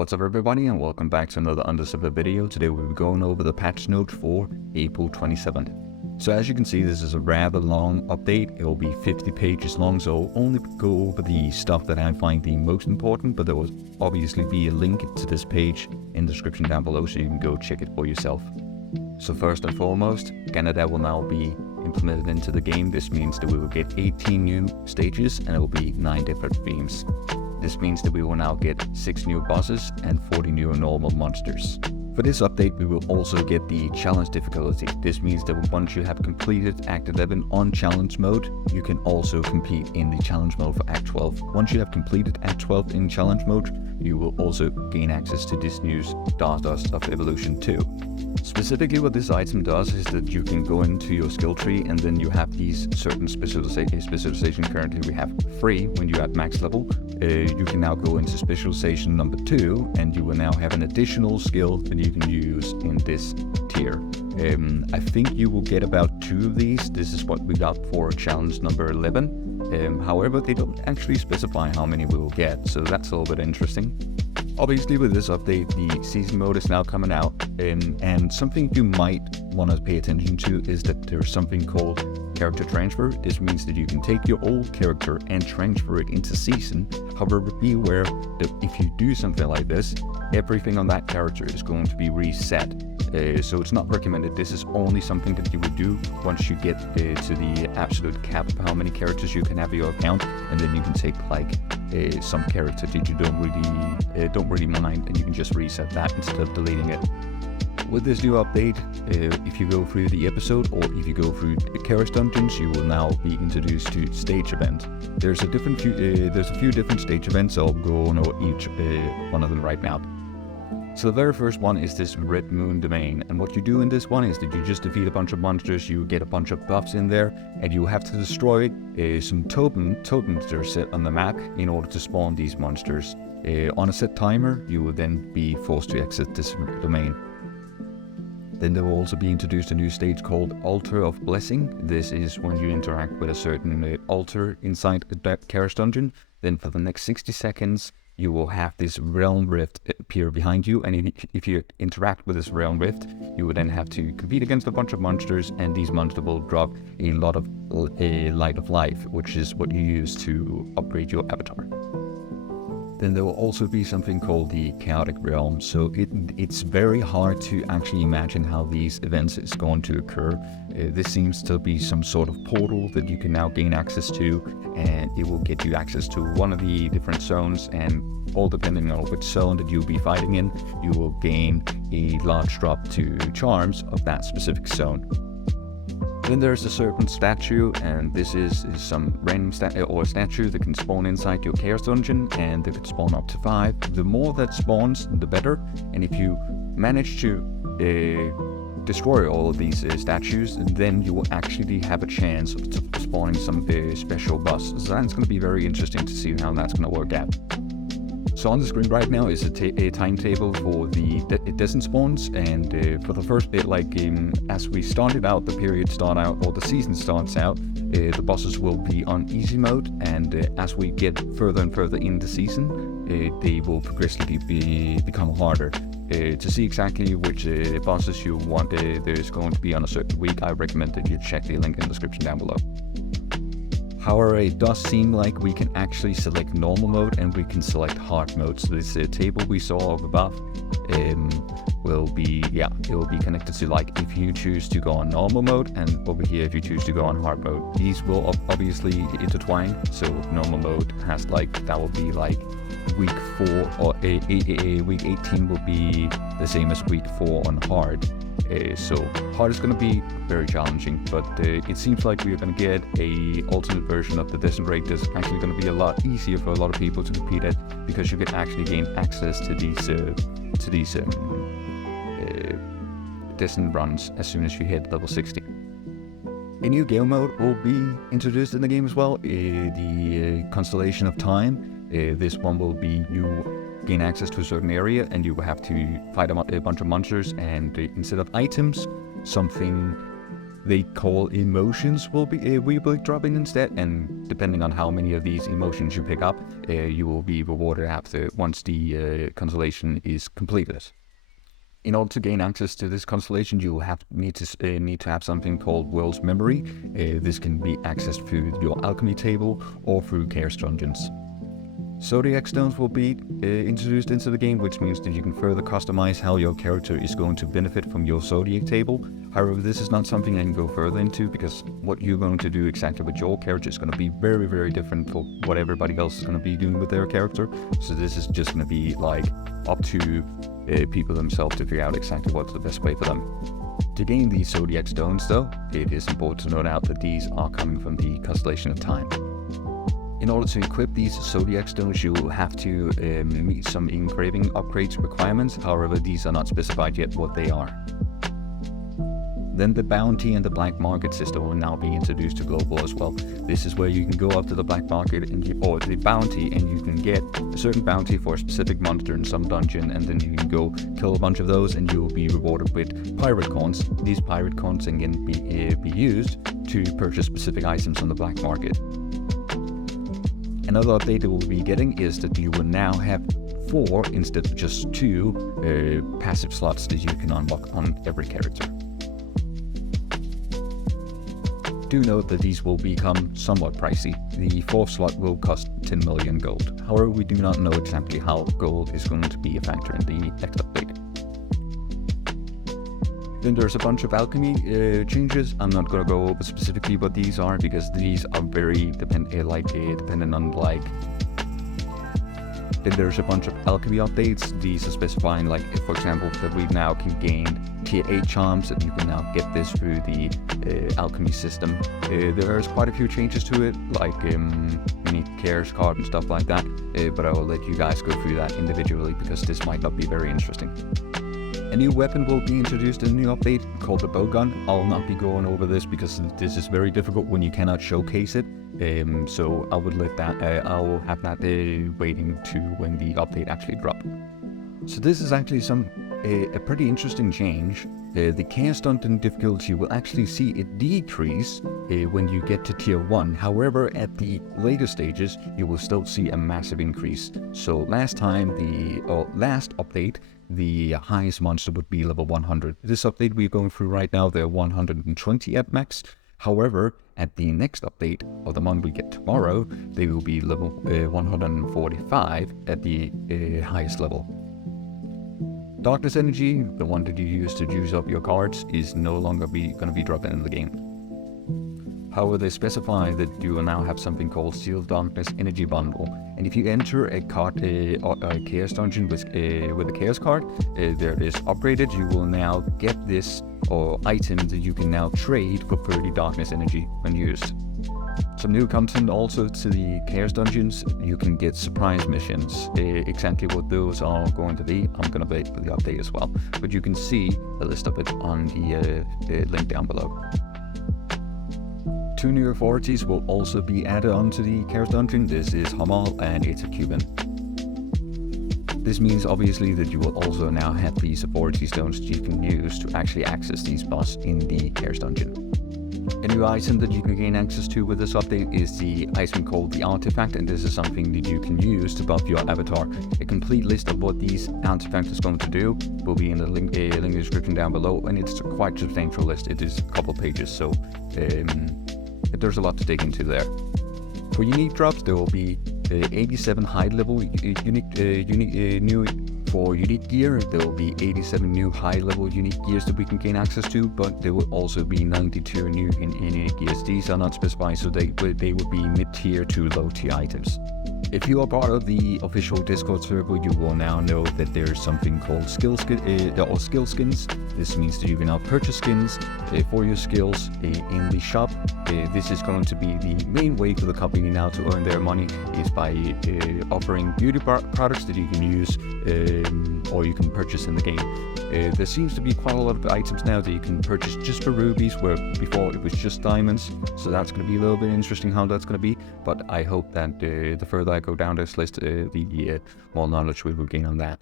What's up everybody, and welcome back to another Undecember video. Today we'll be going over the patch note for April 27th. So as you can see, this is a rather long update. It will be 50 pages long, so I'll only go over the stuff that I find the most important, but there will obviously be a link to this page in the description down below so you can go check it for yourself. So first and foremost, Canada will now be implemented into the game. This means that we will get 18 new stages and it will be 9 different themes. This means that we will now get 6 new bosses and 40 new normal monsters. For this update, we will also get the challenge difficulty. This means that once you have completed Act 11 on challenge mode, you can also compete in the challenge mode for Act 12. Once you have completed Act 12 in challenge mode, you will also gain access to this new Stardust of Evolution 2. Specifically what this item does is that you can go into your skill tree and then you have these certain specialization currently we have free when you're at max level. You can now go into specialization number 2 and you will now have an additional skill that you can use in this tier. I think you will get about 2 of these. This is what we got for challenge number 11. However, they don't actually specify how many we will get, so that's a little bit interesting. Obviously with this update, the season mode is now coming out, and something you might want to pay attention to is that there's something called character transfer. This means that you can take your old character and transfer it into season. However, be aware that if you do something like this, everything on that character is going to be reset. So it's not recommended. This is only something that you would do once you get to the absolute cap of how many characters you can have in your account, and then you can take like some character that you don't really mind, and you can just reset that instead of deleting it. With this new update, if you go through the episode or if you go through the Chaos Dungeons, you will now be introduced to stage event. There's a few different stage events, so I'll go over each one of them right now. So the very first one is this Red Moon Domain, and what you do in this one is that you just defeat a bunch of monsters, you get a bunch of buffs in there, and you have to destroy some totems that are set on the map in order to spawn these monsters. On a set timer, you will then be forced to exit this domain. Then there will also be introduced a new stage called Altar of Blessing. This is when you interact with a certain altar inside that Chaos Dungeon. Then for the next 60 seconds, you will have this realm rift appear behind you, and if you interact with this realm rift, you will then have to compete against a bunch of monsters, and these monsters will drop a lot of light of life, which is what you use to upgrade your avatar. Then there will also be something called the Chaotic Realm. So it's very hard to actually imagine how these events is going to occur. This seems to be some sort of portal that you can now gain access to, and it will get you access to one of the different zones, and all depending on which zone that you'll be fighting in, you will gain a large drop to charms of that specific zone. Then there's the Serpent Statue, and this is some random statue that can spawn inside your Chaos Dungeon, and they could spawn up to 5. The more that spawns, the better, and if you manage to destroy all of these statues, then you will actually have a chance of spawning some special bosses. So that's going to be very interesting to see how that's going to work out. So on the screen right now is a timetable for the descent spawns, and for the first bit, as we started out, the season starts out, the bosses will be on easy mode, and as we get further and further in the season, they will progressively become harder. To see exactly which bosses you want, there's going to be on a certain week. I recommend that you check the link in the description down below. However, it does seem like we can actually select normal mode and we can select hard mode. So this table we saw up above will be connected to if you choose to go on normal mode, and over here if you choose to go on hard mode. These will obviously intertwine. So normal mode has that will be week 4, or week 18 will be the same as week 4 on hard. So hard is going to be very challenging, but it seems like we're going to get a alternate version of the descent rate that's actually going to be a lot easier for a lot of people to compete at, because you can actually gain access to these descent runs as soon as you hit level 60. A new gale mode will be introduced in the game as well, the Constellation of Time. This one will be you gain access to a certain area, and you will have to fight a bunch of monsters, and instead of items, something they call emotions will be dropping instead, and depending on how many of these emotions you pick up, you will be rewarded once the constellation is completed. In order to gain access to this constellation, you will need to have something called World's Memory. This can be accessed through your alchemy table or through Chaos Dungeons. Zodiac stones will be introduced into the game, which means that you can further customize how your character is going to benefit from your zodiac table. However, this is not something I can go further into, because what you're going to do exactly with your character is going to be very, very different from what everybody else is going to be doing with their character. So this is just going to be like up to people themselves to figure out exactly what's the best way for them. To gain these zodiac stones though, it is important to note out that these are coming from the constellation of time. In order to equip these zodiac stones, you will have to meet some engraving upgrades requirements. However, these are not specified yet what they are. Then the bounty and the black market system will now be introduced to global as well. This is where you can go up to the black market or the bounty, and you can get a certain bounty for a specific monster in some dungeon, and then you can go kill a bunch of those and you will be rewarded with pirate coins. These pirate coins can be used to purchase specific items on the black market. Another update that we'll be getting is that you will now have 4 instead of just 2 passive slots that you can unlock on every character. Do note that these will become somewhat pricey. The 4th slot will cost 10 million gold. However, we do not know exactly how gold is going to be a factor in the next update. Then there's a bunch of alchemy changes. I'm not going to go over specifically what these are, because these are very dependent on like. Then there's a bunch of alchemy updates. These are specifying, like, for example, that we now can gain tier 8 charms, and you can now get this through the alchemy system. There's quite a few changes to it, like unique cares card and stuff like that, but I will let you guys go through that individually, because this might not be very interesting. A new weapon will be introduced in a new update called the bowgun. I'll not be going over this because this is very difficult when you cannot showcase it. So I would let that. I will have that waiting to when the update actually drops. So this is actually a pretty interesting change. The Chaos Dungeon difficulty will actually see it decrease when you get to tier 1. However, at the later stages, you will still see a massive increase. So last update, the highest monster would be level 100. This update we're going through right now, they're 120 at max. However, at the next update, or the one we get tomorrow, they will be level 145 at the highest level. Darkness energy, the one that you use to juice up your cards, is no longer going to be dropping in the game. However, they specify that you will now have something called Sealed Darkness Energy Bundle, and if you enter a Chaos Dungeon with a Chaos card that is upgraded, you will now get this item that you can now trade for 30 Darkness Energy when used. Some new content also to the Chaos Dungeons. You can get surprise missions. Exactly what those are going to be, I'm going to wait for the update as well, but you can see a list of it on the link down below. 2 new authorities will also be added onto the Chaos Dungeon. This is Hamal and it's a Cuban. This means obviously that you will also now have these authority stones that you can use to actually access these boss in the Chaos Dungeon. A new item that you can gain access to with this update is the item called the Artifact, and this is something that you can use to buff your avatar. A complete list of what these artifacts is going to do will be in the link description down below, and it's a quite substantial list. It is a couple pages, so there's a lot to dig into there. For unique drops, there will be 87 high-level new. For unique gear, there will be 87 new high-level unique gears that we can gain access to, but there will also be 92 new unique gears. These are not specified, so they will be mid-tier to low-tier items. If you are part of the official Discord server, you will now know that there is something called skill skins. This means that you can now purchase skins for your skills in the shop. This is going to be the main way for the company now to earn their money, is by offering beauty products that you can use or you can purchase in the game. There seems to be quite a lot of items now that you can purchase just for rubies, where before it was just diamonds. So that's going to be a little bit interesting how that's going to be. But I hope that the further I go down this list, the more knowledge we will gain on that.